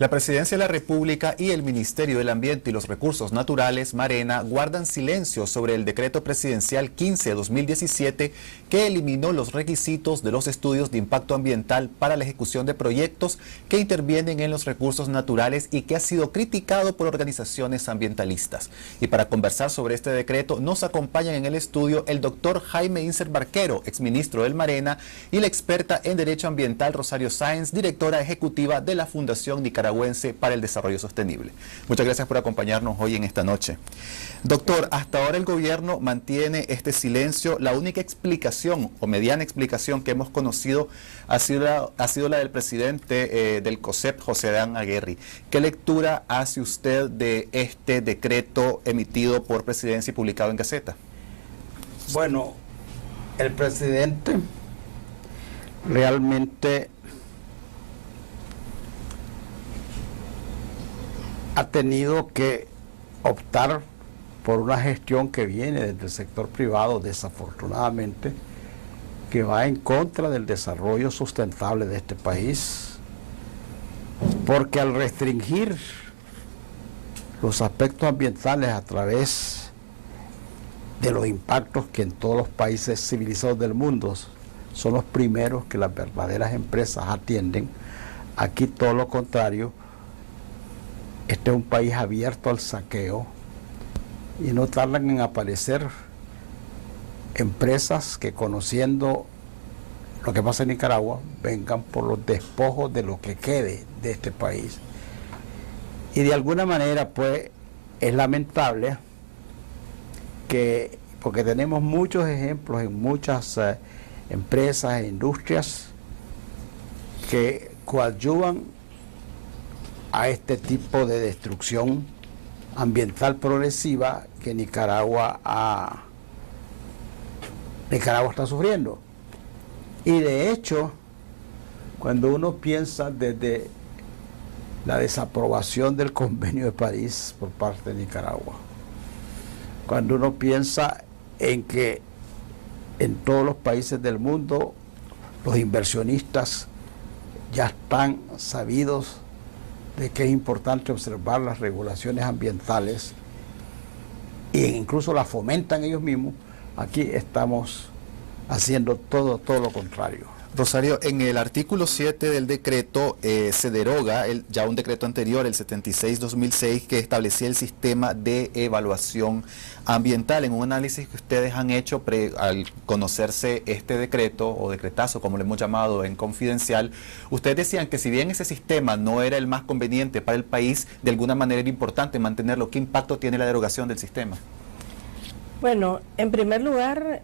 La Presidencia de la República y el Ministerio del Ambiente y los Recursos Naturales, Marena, guardan silencio sobre el decreto presidencial 15/2017 que eliminó los requisitos de los estudios de impacto ambiental para la ejecución de proyectos que intervienen en los recursos naturales y que ha sido criticado por organizaciones ambientalistas. Y para conversar sobre este decreto nos acompañan en el estudio el doctor Jaime Inser Barquero, exministro del Marena, y la experta en Derecho Ambiental Rosario Sáenz, directora ejecutiva de la Fundación Nicaragüense para el Desarrollo Sostenible. Muchas gracias por acompañarnos hoy en esta noche. Doctor, hasta ahora el gobierno mantiene este silencio. La única explicación o mediana explicación que hemos conocido ha sido la del presidente del COSEP, José Adán Aguerri. ¿Qué lectura hace usted de este decreto emitido por Presidencia y publicado en Gaceta? Bueno, el presidente realmente ha tenido que optar por una gestión que viene desde el sector privado, desafortunadamente, que va en contra del desarrollo sustentable de este país, porque al restringir los aspectos ambientales a través de los impactos que en todos los países civilizados del mundo son los primeros que las verdaderas empresas atienden, aquí todo lo contrario. Este es un país abierto al saqueo y no tardan en aparecer empresas que, conociendo lo que pasa en Nicaragua, vengan por los despojos de lo que quede de este país. Y de alguna manera, pues, es lamentable que, porque tenemos muchos ejemplos en muchas empresas e industrias que coadyuvan a este tipo de destrucción ambiental progresiva que Nicaragua está sufriendo. Y de hecho, cuando uno piensa desde la desaprobación del Convenio de París por parte de Nicaragua, cuando uno piensa en que en todos los países del mundo los inversionistas ya están sabidos de que es importante observar las regulaciones ambientales e incluso las fomentan ellos mismos, aquí estamos haciendo todo lo contrario. Rosario, en el artículo 7 del decreto se deroga ya un decreto anterior, el 76/2006, que establecía el sistema de evaluación ambiental. En un análisis que ustedes han hecho al conocerse este decreto o decretazo, como lo hemos llamado en Confidencial, ustedes decían que si bien ese sistema no era el más conveniente para el país, de alguna manera era importante mantenerlo. ¿Qué impacto tiene la derogación del sistema? Bueno, en primer lugar,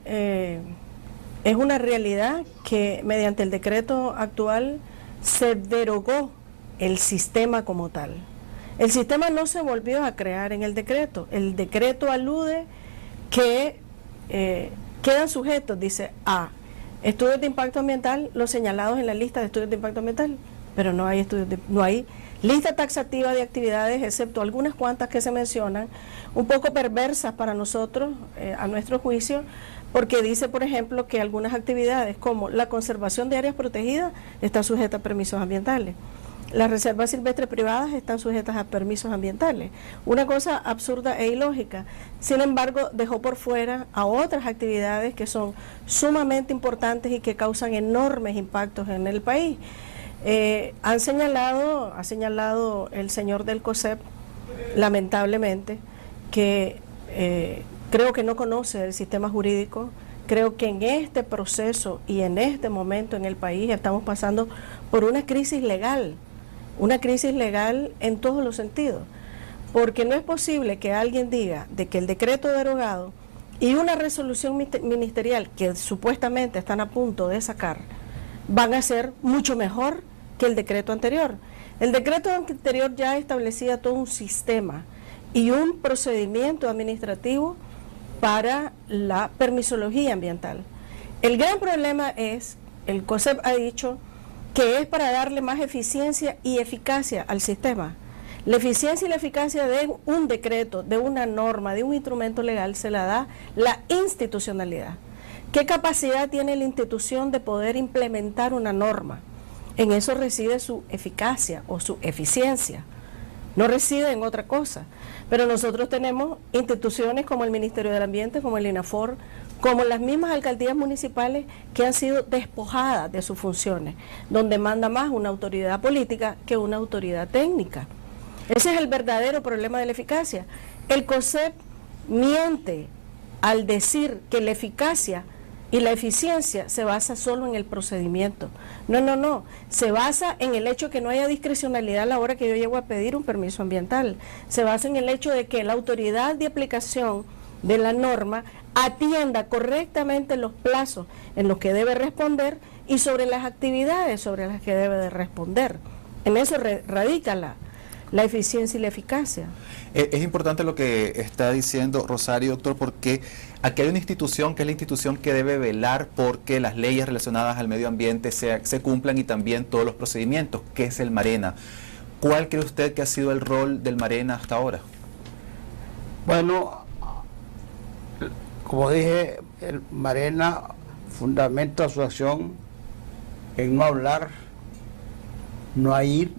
es una realidad que mediante el decreto actual se derogó el sistema como tal. El sistema no se volvió a crear en el decreto. El decreto alude que quedan sujetos, dice, a estudios de impacto ambiental, los señalados en la lista de estudios de impacto ambiental, pero no hay lista taxativa de actividades, excepto algunas cuantas que se mencionan, un poco perversas para nosotros, a nuestro juicio, porque dice, por ejemplo, que algunas actividades como la conservación de áreas protegidas está sujeta a permisos ambientales. Las reservas silvestres privadas están sujetas a permisos ambientales. Una cosa absurda e ilógica. Sin embargo, dejó por fuera a otras actividades que son sumamente importantes y que causan enormes impactos en el país. Ha señalado el señor del COSEP, lamentablemente, que creo que no conoce el sistema jurídico. Creo que en este proceso y en este momento en el país estamos pasando por una crisis legal en todos los sentidos, porque no es posible que alguien diga de que el decreto derogado y una resolución ministerial que supuestamente están a punto de sacar van a ser mucho mejor que el decreto anterior. El decreto anterior ya establecía todo un sistema y un procedimiento administrativo para la permisología ambiental. El gran problema es, el COSEP ha dicho que es para darle más eficiencia y eficacia al sistema. La eficiencia y la eficacia de un decreto, de una norma, de un instrumento legal, se la da la institucionalidad. ¿Qué capacidad tiene la institución de poder implementar una norma? En eso reside su eficacia o su eficiencia. No reside en otra cosa. Pero nosotros tenemos instituciones como el Ministerio del Ambiente, como el INAFOR, como las mismas alcaldías municipales que han sido despojadas de sus funciones, donde manda más una autoridad política que una autoridad técnica. Ese es el verdadero problema de la eficacia. El COSEP miente al decir que la eficacia y la eficiencia se basa solo en el procedimiento. No. Se basa en el hecho que no haya discrecionalidad a la hora que yo llego a pedir un permiso ambiental. Se basa en el hecho de que la autoridad de aplicación de la norma atienda correctamente los plazos en los que debe responder y sobre las actividades sobre las que debe de responder. En eso radica la eficiencia y la eficacia. Es importante lo que está diciendo Rosario, doctor, porque aquí hay una institución que es la institución que debe velar porque las leyes relacionadas al medio ambiente se cumplan y también todos los procedimientos, que es el MARENA. ¿Cuál cree usted que ha sido el rol del MARENA hasta ahora? Bueno, como dije, el MARENA fundamenta su acción en no hablar, no oír,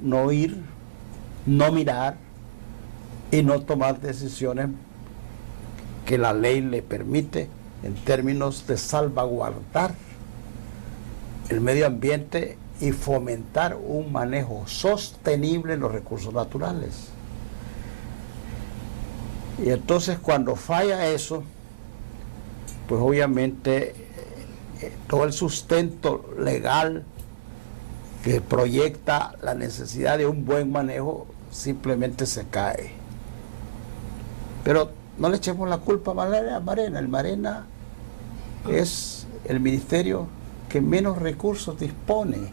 no mirar y no tomar decisiones que la ley le permite en términos de salvaguardar el medio ambiente y fomentar un manejo sostenible de los recursos naturales. Y entonces cuando falla eso, pues obviamente todo el sustento legal que proyecta la necesidad de un buen manejo simplemente se cae. Pero no le echemos la culpa a MARENA. El MARENA es el ministerio que menos recursos dispone,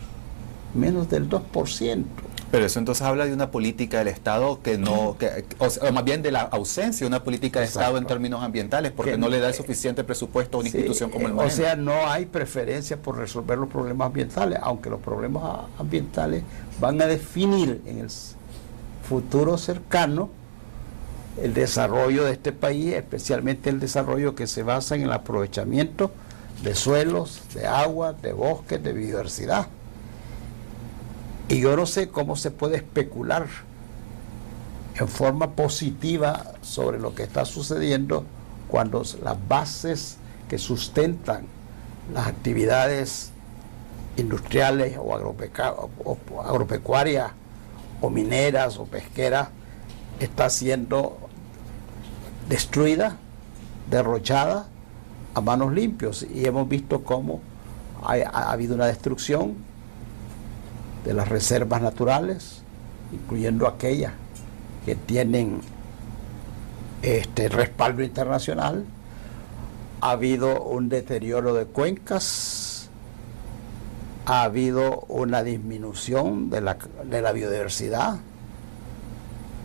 menos del 2%. Pero eso entonces habla de una política del Estado que no, o más bien de la ausencia de una política de Estado en términos ambientales, porque que no le da el suficiente presupuesto a una institución como el MARENA. O sea, no hay preferencia por resolver los problemas ambientales, aunque los problemas ambientales van a definir en el futuro cercano el desarrollo de este país, especialmente el desarrollo que se basa en el aprovechamiento de suelos, de agua, de bosques, de biodiversidad. Y yo no sé cómo se puede especular en forma positiva sobre lo que está sucediendo cuando las bases que sustentan las actividades industriales o agropecuarias o mineras o pesqueras está siendo destruida, derrochada a manos limpias. Y hemos visto cómo ha habido una destrucción de las reservas naturales, incluyendo aquellas que tienen respaldo internacional. Ha habido un deterioro de cuencas, ha habido una disminución de la biodiversidad,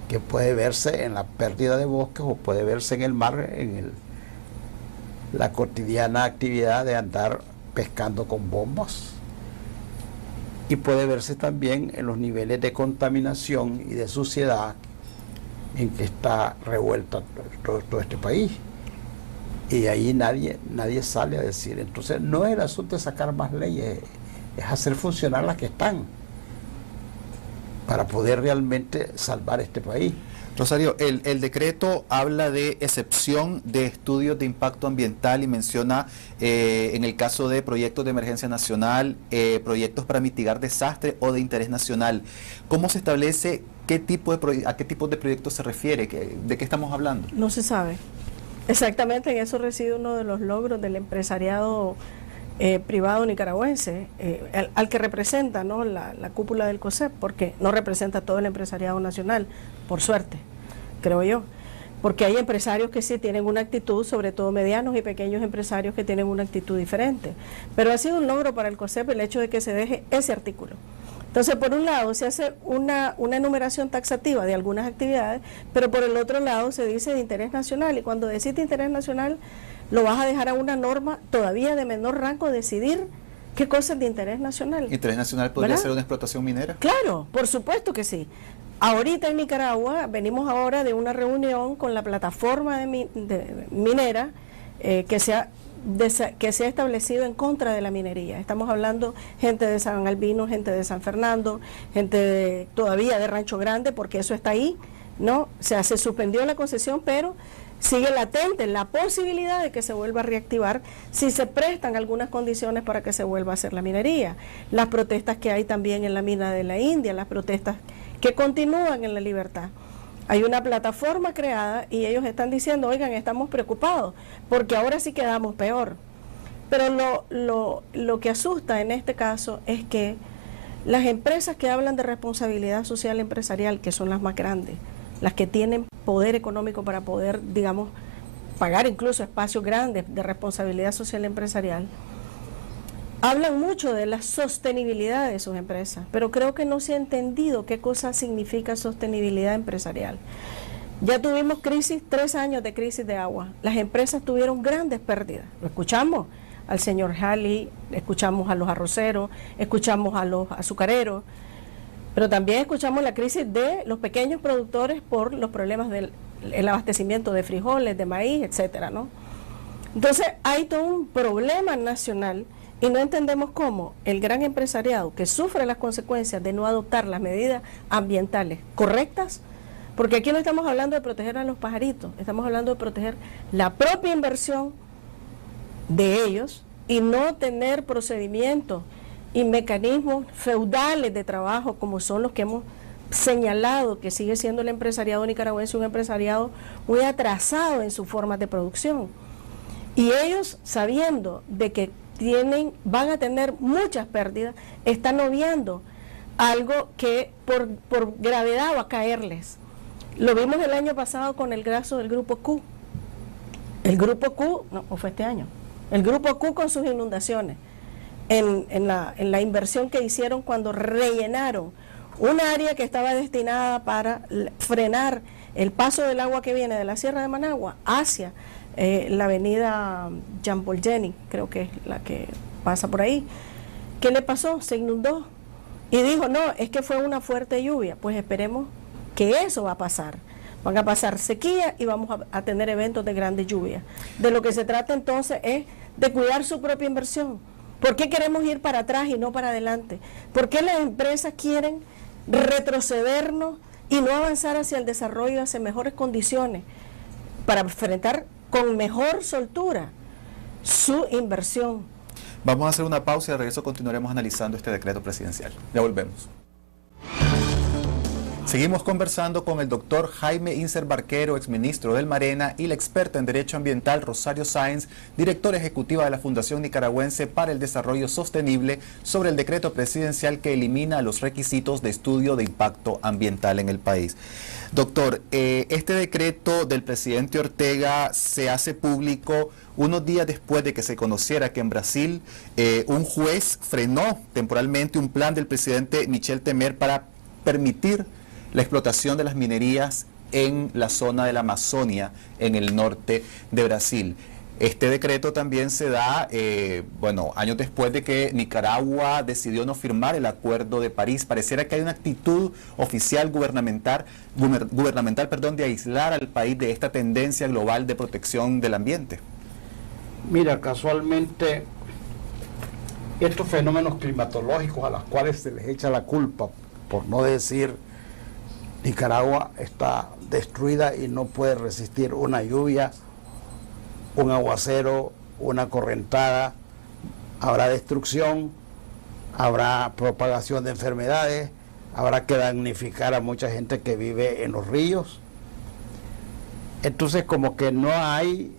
que puede verse en la pérdida de bosques o puede verse en el mar, en la cotidiana actividad de andar pescando con bombas. Y puede verse también en los niveles de contaminación y de suciedad en que está revuelto todo este país. Y ahí nadie sale a decir. Entonces no es el asunto de sacar más leyes, es hacer funcionar las que están para poder realmente salvar este país. Rosario, el decreto habla de excepción de estudios de impacto ambiental y menciona en el caso de proyectos de emergencia nacional, proyectos para mitigar desastres o de interés nacional. ¿Cómo se establece a qué tipo de proyectos se refiere? ¿De qué estamos hablando? No se sabe. Exactamente, en eso reside uno de los logros del empresariado privado nicaragüense, al que representa, ¿no?, la cúpula del COSEP, porque no representa todo el empresariado nacional, por suerte, creo yo, porque hay empresarios que sí tienen una actitud, sobre todo medianos y pequeños empresarios que tienen una actitud diferente, pero ha sido un logro para el COSEP el hecho de que se deje ese artículo. Entonces, por un lado se hace una enumeración taxativa de algunas actividades, pero por el otro lado se dice de interés nacional, y cuando decís de interés nacional lo vas a dejar a una norma todavía de menor rango decidir qué cosa es de interés nacional. ¿Interés nacional podría ¿verdad? ser una explotación minera? Claro, por supuesto que sí. Ahorita en Nicaragua venimos ahora de una reunión con la plataforma minera que se ha que se ha establecido en contra de la minería. Estamos hablando gente de San Albino, gente de San Fernando, gente todavía de Rancho Grande, porque eso está ahí, ¿no? O sea, se suspendió la concesión, pero sigue latente la posibilidad de que se vuelva a reactivar si se prestan algunas condiciones para que se vuelva a hacer la minería. Las protestas que hay también en la mina de la India, las protestas que continúan en La Libertad. Hay una plataforma creada y ellos están diciendo, oigan, estamos preocupados, porque ahora sí quedamos peor. Pero lo que asusta en este caso es que las empresas que hablan de responsabilidad social empresarial, que son las más grandes, las que tienen poder económico para poder, digamos, pagar incluso espacios grandes de responsabilidad social empresarial, hablan mucho de la sostenibilidad de sus empresas, pero creo que no se ha entendido qué cosa significa sostenibilidad empresarial. Ya tuvimos 3 años de crisis de agua. Las empresas tuvieron grandes pérdidas. Lo escuchamos al señor Halley, escuchamos a los arroceros, escuchamos a los azucareros, pero también escuchamos la crisis de los pequeños productores por los problemas del abastecimiento de frijoles, de maíz, etcétera, ¿no? Entonces hay todo un problema nacional y no entendemos cómo el gran empresariado que sufre las consecuencias de no adoptar las medidas ambientales correctas, porque aquí no estamos hablando de proteger a los pajaritos, estamos hablando de proteger la propia inversión de ellos y no tener procedimientos y mecanismos feudales de trabajo como son los que hemos señalado que sigue siendo el empresariado nicaragüense un empresariado muy atrasado en sus formas de producción. Y ellos, sabiendo de que van a tener muchas pérdidas, están obviando algo que por gravedad va a caerles. Lo vimos el año pasado con el caso del Grupo Q. El Grupo Q, no, o fue este año, el Grupo Q con sus inundaciones, en la inversión que hicieron cuando rellenaron un área que estaba destinada para frenar el paso del agua que viene de la Sierra de Managua hacia la avenida Jean Paul Jenny, creo que es la que pasa por ahí. ¿Qué le pasó? Se inundó. Y dijo, no, es que fue una fuerte lluvia. Pues esperemos que eso va a pasar. Van a pasar sequía y vamos a tener eventos de grandes lluvias. De lo que se trata entonces es de cuidar su propia inversión. ¿Por qué queremos ir para atrás y no para adelante? ¿Por qué las empresas quieren retrocedernos y no avanzar hacia el desarrollo, hacia mejores condiciones para enfrentar con mejor soltura su inversión? Vamos a hacer una pausa y de regreso continuaremos analizando este decreto presidencial. Ya volvemos. Seguimos conversando con el doctor Jaime Inser Barquero, exministro del Marena, y la experta en Derecho Ambiental Rosario Sáenz, directora ejecutiva de la Fundación Nicaragüense para el Desarrollo Sostenible, sobre el decreto presidencial que elimina los requisitos de estudio de impacto ambiental en el país. Doctor, este decreto del presidente Ortega se hace público unos días después de que se conociera que en Brasil un juez frenó temporalmente un plan del presidente Michel Temer para permitir la explotación de las minerías en la zona de la Amazonia, en el norte de Brasil. Este decreto también se da, años después de que Nicaragua decidió no firmar el Acuerdo de París. Pareciera que hay una actitud oficial gubernamental, de aislar al país de esta tendencia global de protección del ambiente. Mira, casualmente, estos fenómenos climatológicos a los cuales se les echa la culpa, por no decir Nicaragua está destruida y no puede resistir una lluvia, un aguacero, una correntada, habrá destrucción, habrá propagación de enfermedades, habrá que damnificar a mucha gente que vive en los ríos. Entonces, como que no hay,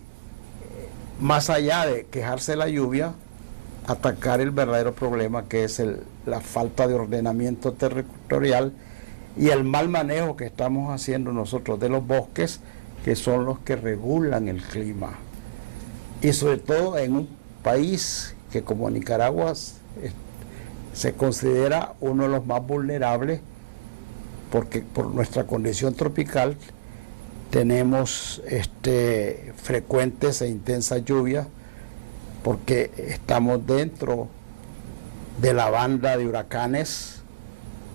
más allá de quejarse de la lluvia, atacar el verdadero problema, que es la falta de ordenamiento territorial y el mal manejo que estamos haciendo nosotros de los bosques, que son los que regulan el clima. Y sobre todo en un país que como Nicaragua se considera uno de los más vulnerables, porque por nuestra condición tropical tenemos frecuentes e intensas lluvias, porque estamos dentro de la banda de huracanes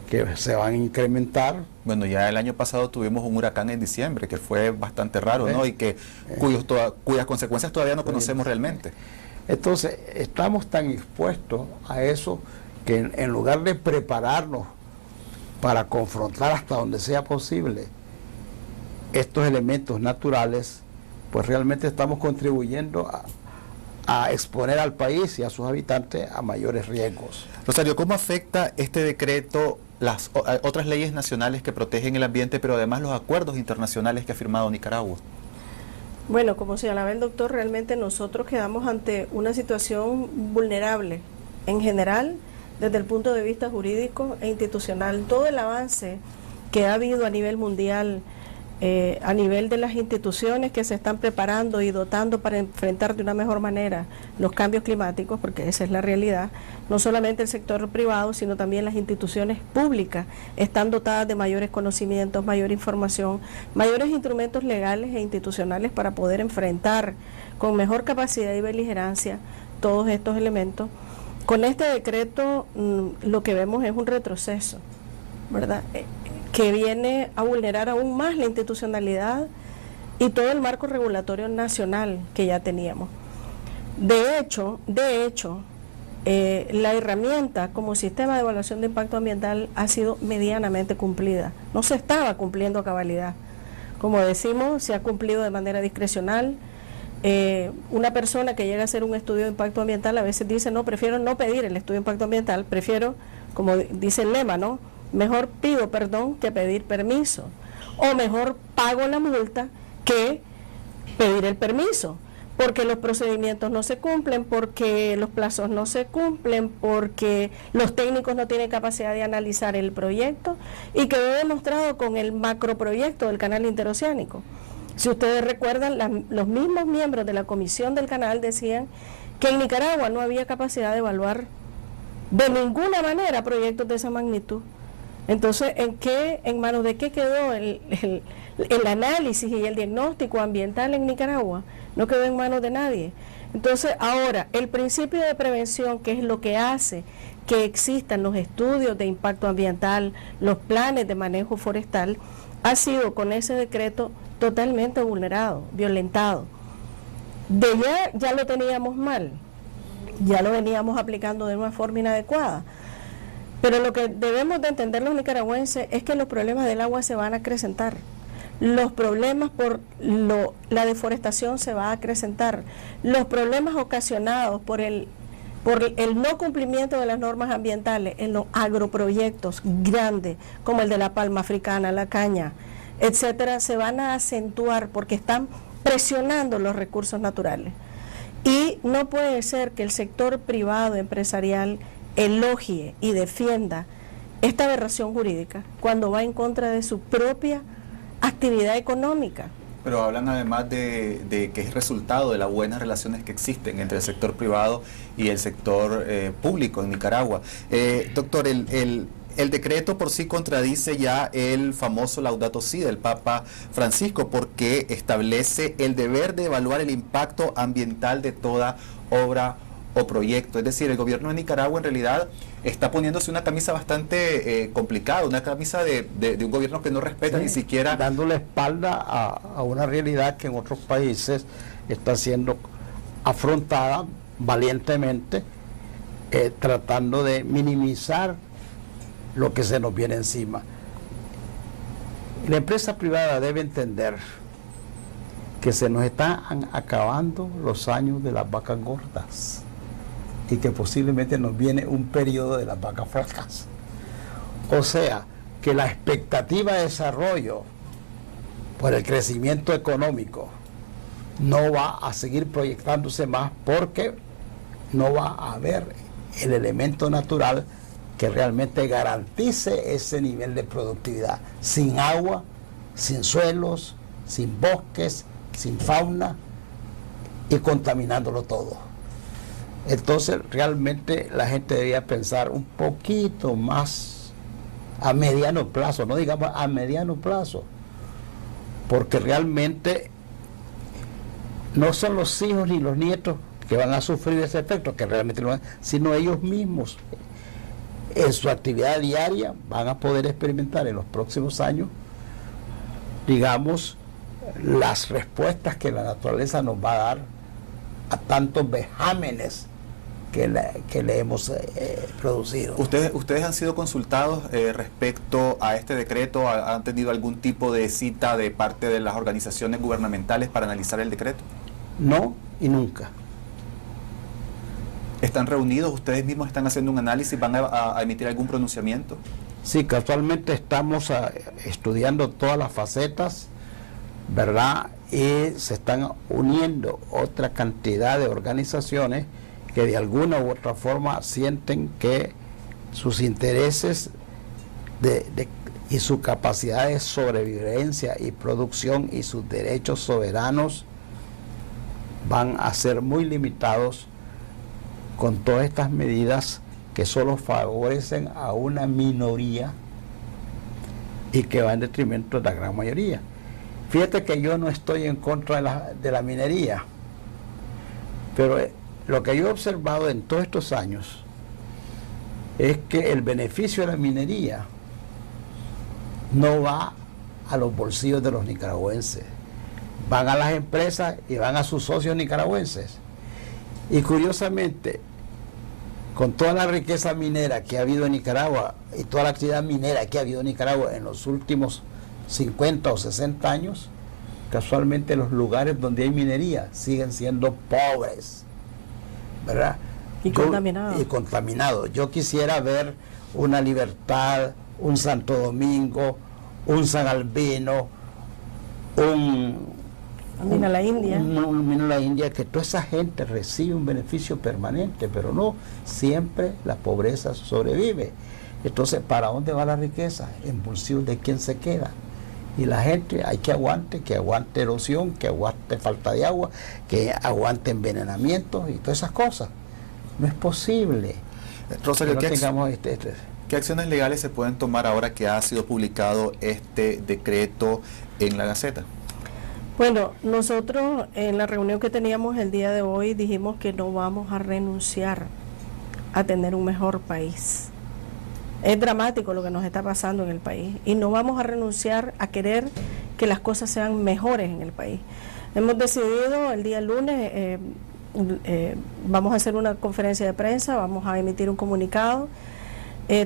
que se van a incrementar. Bueno, ya el año pasado tuvimos un huracán en diciembre, que fue bastante raro, ¿no? Y que cuyas consecuencias todavía no conocemos realmente. Entonces, estamos tan expuestos a eso que en lugar de prepararnos para confrontar hasta donde sea posible estos elementos naturales, pues realmente estamos contribuyendo a exponer al país y a sus habitantes a mayores riesgos. Rosario, ¿cómo afecta este decreto las otras leyes nacionales que protegen el ambiente, pero además los acuerdos internacionales que ha firmado Nicaragua? Bueno, como señalaba el doctor, realmente nosotros quedamos ante una situación vulnerable en general desde el punto de vista jurídico e institucional. Todo el avance que ha habido a nivel mundial, a nivel de las instituciones que se están preparando y dotando para enfrentar de una mejor manera los cambios climáticos, porque esa es la realidad, no solamente el sector privado, sino también las instituciones públicas están dotadas de mayores conocimientos, mayor información, mayores instrumentos legales e institucionales para poder enfrentar con mejor capacidad y beligerancia todos estos elementos. Con este decreto lo que vemos es un retroceso, ¿verdad?, que viene a vulnerar aún más la institucionalidad y todo el marco regulatorio nacional que ya teníamos. De hecho, la herramienta como sistema de evaluación de impacto ambiental ha sido medianamente cumplida. No se estaba cumpliendo a cabalidad. Como decimos, se ha cumplido de manera discrecional. Una persona que llega a hacer un estudio de impacto ambiental a veces dice, no, prefiero no pedir el estudio de impacto ambiental, prefiero, como dice el lema, ¿no?, mejor pido perdón que pedir permiso, o mejor pago la multa que pedir el permiso, porque los procedimientos no se cumplen, porque los plazos no se cumplen, porque los técnicos no tienen capacidad de analizar el proyecto, y quedó demostrado con el macroproyecto del canal interoceánico. Si ustedes recuerdan, los mismos miembros de la comisión del canal decían que en Nicaragua no había capacidad de evaluar de ninguna manera proyectos de esa magnitud. Entonces, ¿en manos de qué quedó el análisis y el diagnóstico ambiental en Nicaragua? No quedó en manos de nadie. Entonces, ahora, el principio de prevención, que es lo que hace que existan los estudios de impacto ambiental, los planes de manejo forestal, ha sido con ese decreto totalmente vulnerado, violentado. Ya lo teníamos mal, ya lo veníamos aplicando de una forma inadecuada. Pero lo que debemos de entender los nicaragüenses es que los problemas del agua se van a acrecentar. Los problemas por la deforestación se va a acrecentar. Los problemas ocasionados por el no cumplimiento de las normas ambientales en los agroproyectos grandes, como el de la palma africana, la caña, etcétera, se van a acentuar porque están presionando los recursos naturales. Y no puede ser que el sector privado empresarial elogie y defienda esta aberración jurídica cuando va en contra de su propia actividad económica. Pero hablan además de que es resultado de las buenas relaciones que existen entre el sector privado y el sector público en Nicaragua. Doctor, el decreto por sí contradice ya el famoso Laudato Si del Papa Francisco, porque establece el deber de evaluar el impacto ambiental de toda obra o proyecto. Es decir, el gobierno de Nicaragua en realidad está poniéndose una camisa bastante complicada, una camisa de un gobierno que no respeta ni siquiera... Dándole espalda a una realidad que en otros países está siendo afrontada valientemente, tratando de minimizar lo que se nos viene encima. La empresa privada debe entender que se nos están acabando los años de las vacas gordas y que posiblemente nos viene un periodo de las vacas flacas. O sea, que la expectativa de desarrollo por el crecimiento económico no va a seguir proyectándose más porque no va a haber el elemento natural que realmente garantice ese nivel de productividad, sin agua, sin suelos, sin bosques, sin fauna y contaminándolo todo. Entonces realmente la gente debía pensar un poquito más a mediano plazo, no digamos a mediano plazo, porque realmente no son los hijos ni los nietos que van a sufrir ese efecto, que realmente no es, sino ellos mismos. en su actividad diaria van a poder experimentar en los próximos años, digamos, las respuestas que la naturaleza nos va a dar a tantos vejámenes que le hemos producido. ¿Ustedes han sido consultados respecto a este decreto? ¿Han tenido algún tipo de cita de parte de las organizaciones gubernamentales para analizar el decreto? No, y nunca. ¿Están reunidos? ¿Ustedes mismos están haciendo un análisis? ¿Van a emitir algún pronunciamiento? Sí, casualmente estamos estudiando todas las facetas, ¿verdad? Y se están uniendo otra cantidad de organizaciones que de alguna u otra forma sienten que sus intereses y su capacidad de sobrevivencia y producción y sus derechos soberanos van a ser muy limitados con todas estas medidas que solo favorecen a una minoría y que va en detrimento de la gran mayoría. Fíjate que yo no estoy en contra de la minería, pero lo que yo he observado en todos estos años es que el beneficio de la minería no va a los bolsillos de los nicaragüenses, van a las empresas y van a sus socios nicaragüenses. Y curiosamente, con toda la riqueza minera que ha habido en Nicaragua y toda la actividad minera que ha habido en Nicaragua en los últimos 50 o 60 años, casualmente los lugares donde hay minería siguen siendo pobres, ¿verdad? Y contaminados. Y contaminados. Yo quisiera ver una Libertad, un Santo Domingo, un San Albino, Mina la India. Mina la India, que toda esa gente recibe un beneficio permanente, pero no, siempre la pobreza sobrevive. Entonces, ¿para dónde va la riqueza? En bolsillos de quién se queda. Y la gente hay que aguante erosión, que aguante falta de agua, que aguante envenenamiento y todas esas cosas. No es posible. Rosario, no ¿qué acciones legales se pueden tomar ahora que ha sido publicado este decreto en la Gaceta? Bueno, nosotros en la reunión que teníamos el día de hoy dijimos que no vamos a renunciar a tener un mejor país. Es dramático lo que nos está pasando en el país y no vamos a renunciar a querer que las cosas sean mejores en el país. Hemos decidido el día lunes, vamos a hacer una conferencia de prensa, vamos a emitir un comunicado.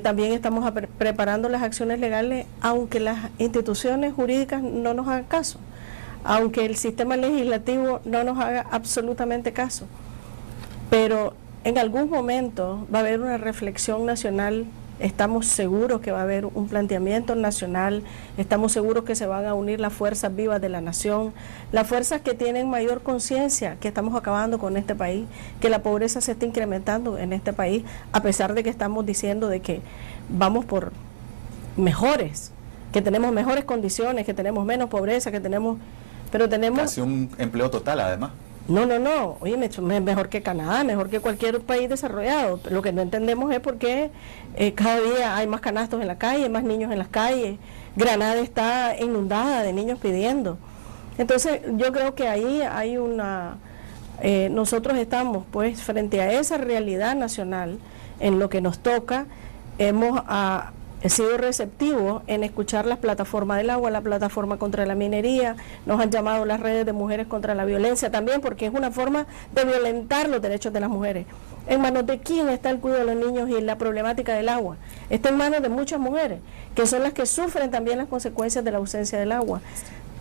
También estamos preparando las acciones legales, aunque las instituciones jurídicas no nos hagan caso, aunque el sistema legislativo no nos haga absolutamente caso. Pero en algún momento va a haber una reflexión nacional. Estamos seguros que va a haber un planteamiento nacional, estamos seguros que se van a unir las fuerzas vivas de la nación, las fuerzas que tienen mayor conciencia, que estamos acabando con este país, que la pobreza se está incrementando en este país, a pesar de que estamos diciendo de que vamos por mejores, que tenemos mejores condiciones, que tenemos menos pobreza, que tenemos... Pero tenemos... Casi un empleo total, además. No, oye, mejor que Canadá, mejor que cualquier país desarrollado. Lo que no entendemos es por qué cada día hay más canastos en la calle, más niños en las calles. Granada está inundada de niños pidiendo. Entonces, yo creo que ahí hay una... nosotros estamos, pues, frente a esa realidad nacional, en lo que nos toca, hemos... He sido receptivo en escuchar las plataformas del agua, la plataforma contra la minería, nos han llamado las redes de mujeres contra la violencia también, porque es una forma de violentar los derechos de las mujeres. ¿En manos de quién está el cuidado de los niños y la problemática del agua? Está en manos de muchas mujeres, que son las que sufren también las consecuencias de la ausencia del agua.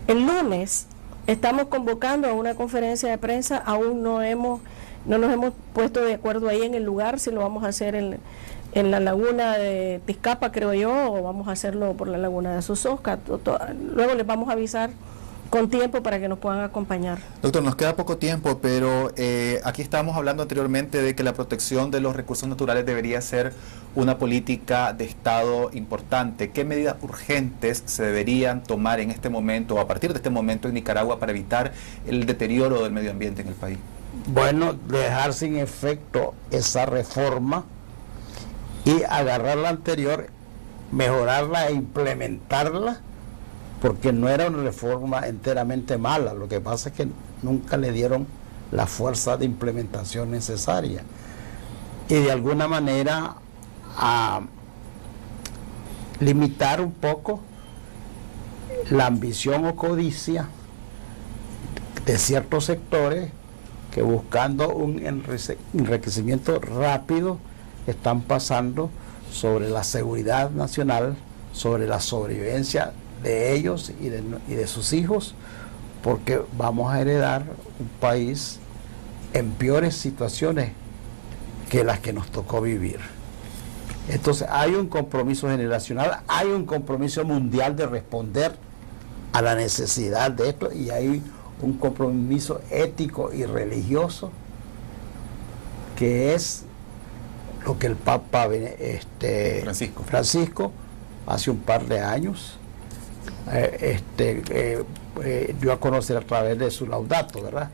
El lunes estamos convocando a una conferencia de prensa, aún no nos hemos puesto de acuerdo ahí en el lugar, si lo vamos a hacer en la laguna de Tizcapa, creo yo, o vamos a hacerlo por la laguna de Sososca. Luego les vamos a avisar con tiempo para que nos puedan acompañar. Doctor, nos queda poco tiempo, pero aquí estábamos hablando anteriormente de que la protección de los recursos naturales debería ser una política de Estado importante. ¿Qué medidas urgentes se deberían tomar en este momento o a partir de este momento en Nicaragua para evitar el deterioro del medio ambiente en el país? Bueno, dejar sin efecto esa reforma y agarrar la anterior, mejorarla e implementarla, porque no era una reforma enteramente mala. Lo que pasa es que nunca le dieron la fuerza de implementación necesaria. Y de alguna manera limitar un poco la ambición o codicia de ciertos sectores que buscando un enriquecimiento rápido están pasando sobre la seguridad nacional, sobre la sobrevivencia de ellos y de sus hijos, porque vamos a heredar un país en peores situaciones que las que nos tocó vivir. Entonces hay un compromiso generacional, hay un compromiso mundial de responder a la necesidad de esto, y hay un compromiso ético y religioso, que es lo que el Papa Francisco hace un par de años dio a conocer a través de su Laudato, ¿verdad?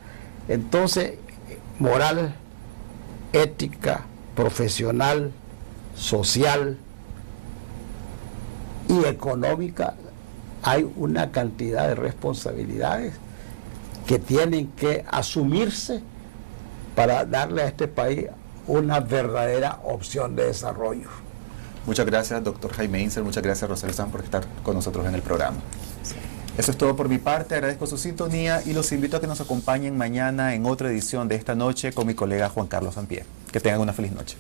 Entonces, moral, ética, profesional, social y económica, hay una cantidad de responsabilidades que tienen que asumirse para darle a este país una verdadera opción de desarrollo. Muchas gracias, doctor Jaime Inser, muchas gracias, Rosario Sanz, por estar con nosotros en el programa. Eso es todo por mi parte, agradezco su sintonía y los invito a que nos acompañen mañana en otra edición de Esta Noche con mi colega Juan Carlos Sampier. Que tengan una feliz noche.